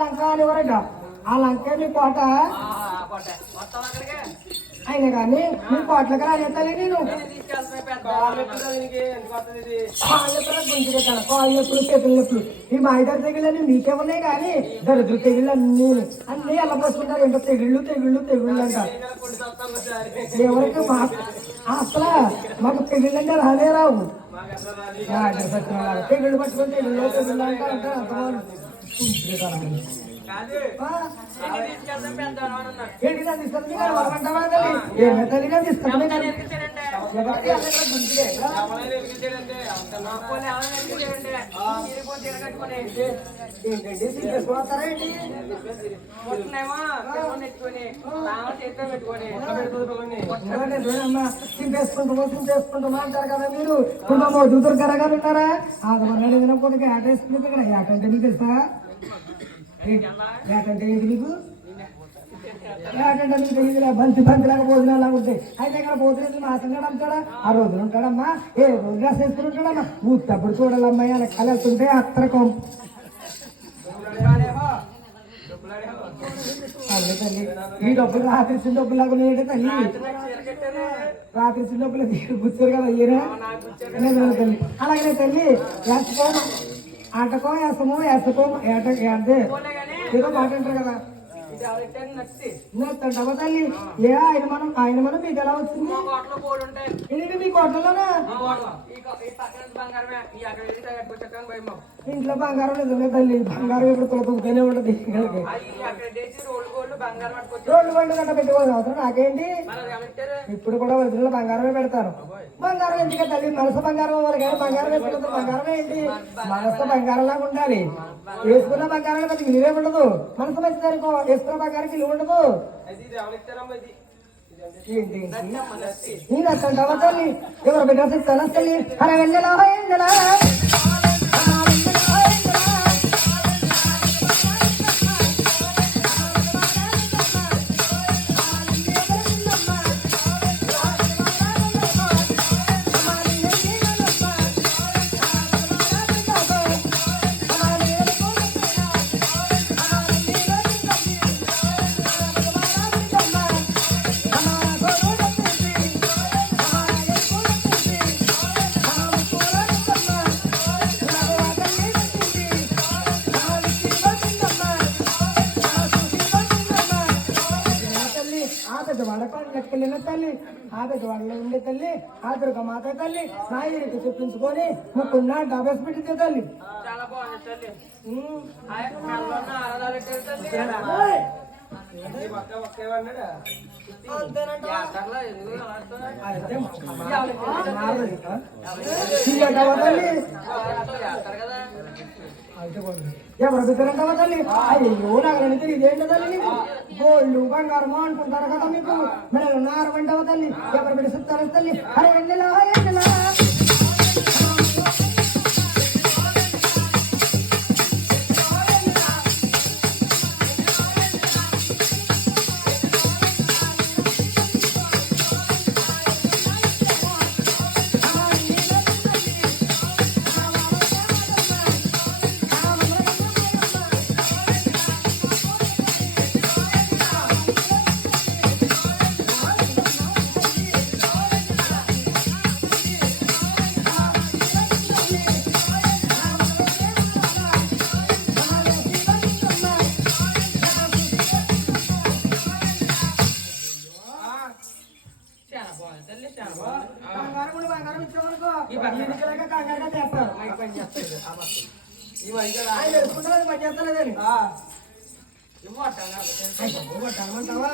లంక అనేవారట. ఆ లంకే మీ కోట అయినా కానీ మీ కోట్లకి రాలే తల్లి. నేను కాళ్ళు ఎప్పుడు చేతులు నొప్పులు ఈ మా ఇద్దరు తెగిళ్ళని మీకేమున్నాయి కానీ దరిద్ర తెగిళ్ళు అన్ని అన్ని ఎలా పోసుకుంటారు. ఏంటో తెగిళ్ళు తెగిళ్ళు తెగిళ్ళు అంట. ఎవరికి అసలు మాకు తెగిళ్ళు అంటే రానే రావు. తెగిళ్ళు పట్టుకొని తెగిళ్ళు తెగిళ్ళు అంటే అంటారు. అంతవాళ్ళు చింపేసుకుంటామా అంటారు కదా మీరు. కుటుంబం దూతరు కరగా ఉన్నారా? ఆదమన్నాడు ఏదైనా కొడుకు ఆట వేసుకుంటే ఇక్కడ ఆట అంటే మీకు తెలుసా? ఏటంటే ఏంటి మీకు? ఏటంటే మీకు తెలియదులే. బంతి బంతిలాగా భోజనాలు ఉంటాయి. అయితే ఇక్కడ భోజనం మాసంగా ఉంటాడా? ఆ రోజులు ఉంటాడమ్మా. ఏ రోజు డ్రెస్ వేసుకుని ఉంటాడమ్మా. ఊతప్పుడు చూడాలమ్మాయి అలా కళ వెళ్తుంటే అత్తరకం అదే తల్లి. ఈ డబ్బులు రాత్రి ఇచ్చిన డబ్బులు లాగా ఉన్నాయంటే తల్లి. రాత్రి ఇచ్చిన డబ్బులు కూర్చోరు కదా అయ్యారా తల్లి. అలాగే తల్లి వేసుకో ఆటకో వేసమో వేసుకో ఏట అదే ఏదో మాట అంటారు కదా. నచ్చంటావా తల్లి? ఏ ఆయన మనం మీకు ఎలా వచ్చింది? ఏంటి మీ కోటలోనా? ఇంట్లో బంగారం నిజమే తల్లి. బంగారం ఇప్పుడు తొలతూనే ఉండదు. రోడ్లు బండ్లు గట్ట పెట్టుకోవాల్సిన అవసరం నాకేంటి? ఇప్పుడు కూడా వదిలిలో బంగారమే పెడతారు. బంగారం ఎందుకే తల్లి? మనసు బంగారం అవ్వాలి కానీ బంగారం వేసుకుంటారు. బంగారం ఏంటి? మనసు బంగారం లాగా ఉండాలి. వేసుకున్న బంగారానికి అది విలువే ఉండదు. మనసు మంచిదనుకో వేసుకున్న బంగారం విలువ ఉండదు. ఏంటి నేను అసలు తల్లి ఎవరు బిడ్డ చెప్తాను తల్లి. అరే వెళ్ళలా వెళ్ళలా లెక్కలేన తల్లి. ఆదవాడలో ఉండే తల్లి ఆదుర్గ మాత తల్లి నాయరికి చూపించుకొని ముక్కున్న డబస్ పెట్టితే తల్లి. చాలా బాగుంది తల్లి. ఎవరు బిడ్డలంటావా తల్లి? అయ్యో నాకు తెలియదేంటో తల్లి. నీకు గోళ్ళు బంగారము అనుకుంటారు కదా మీకు. మెడలు నారమంటావా తల్లి? ఎవరు బిడ్డ చెప్తారు తల్లి? అరే వెళ్ళలా వెళ్ళలా బంగారం ఇచ్చేవరకు కంగారుగా చేస్తారు. పని చేస్తలేదని ఇవ్వమంటావా?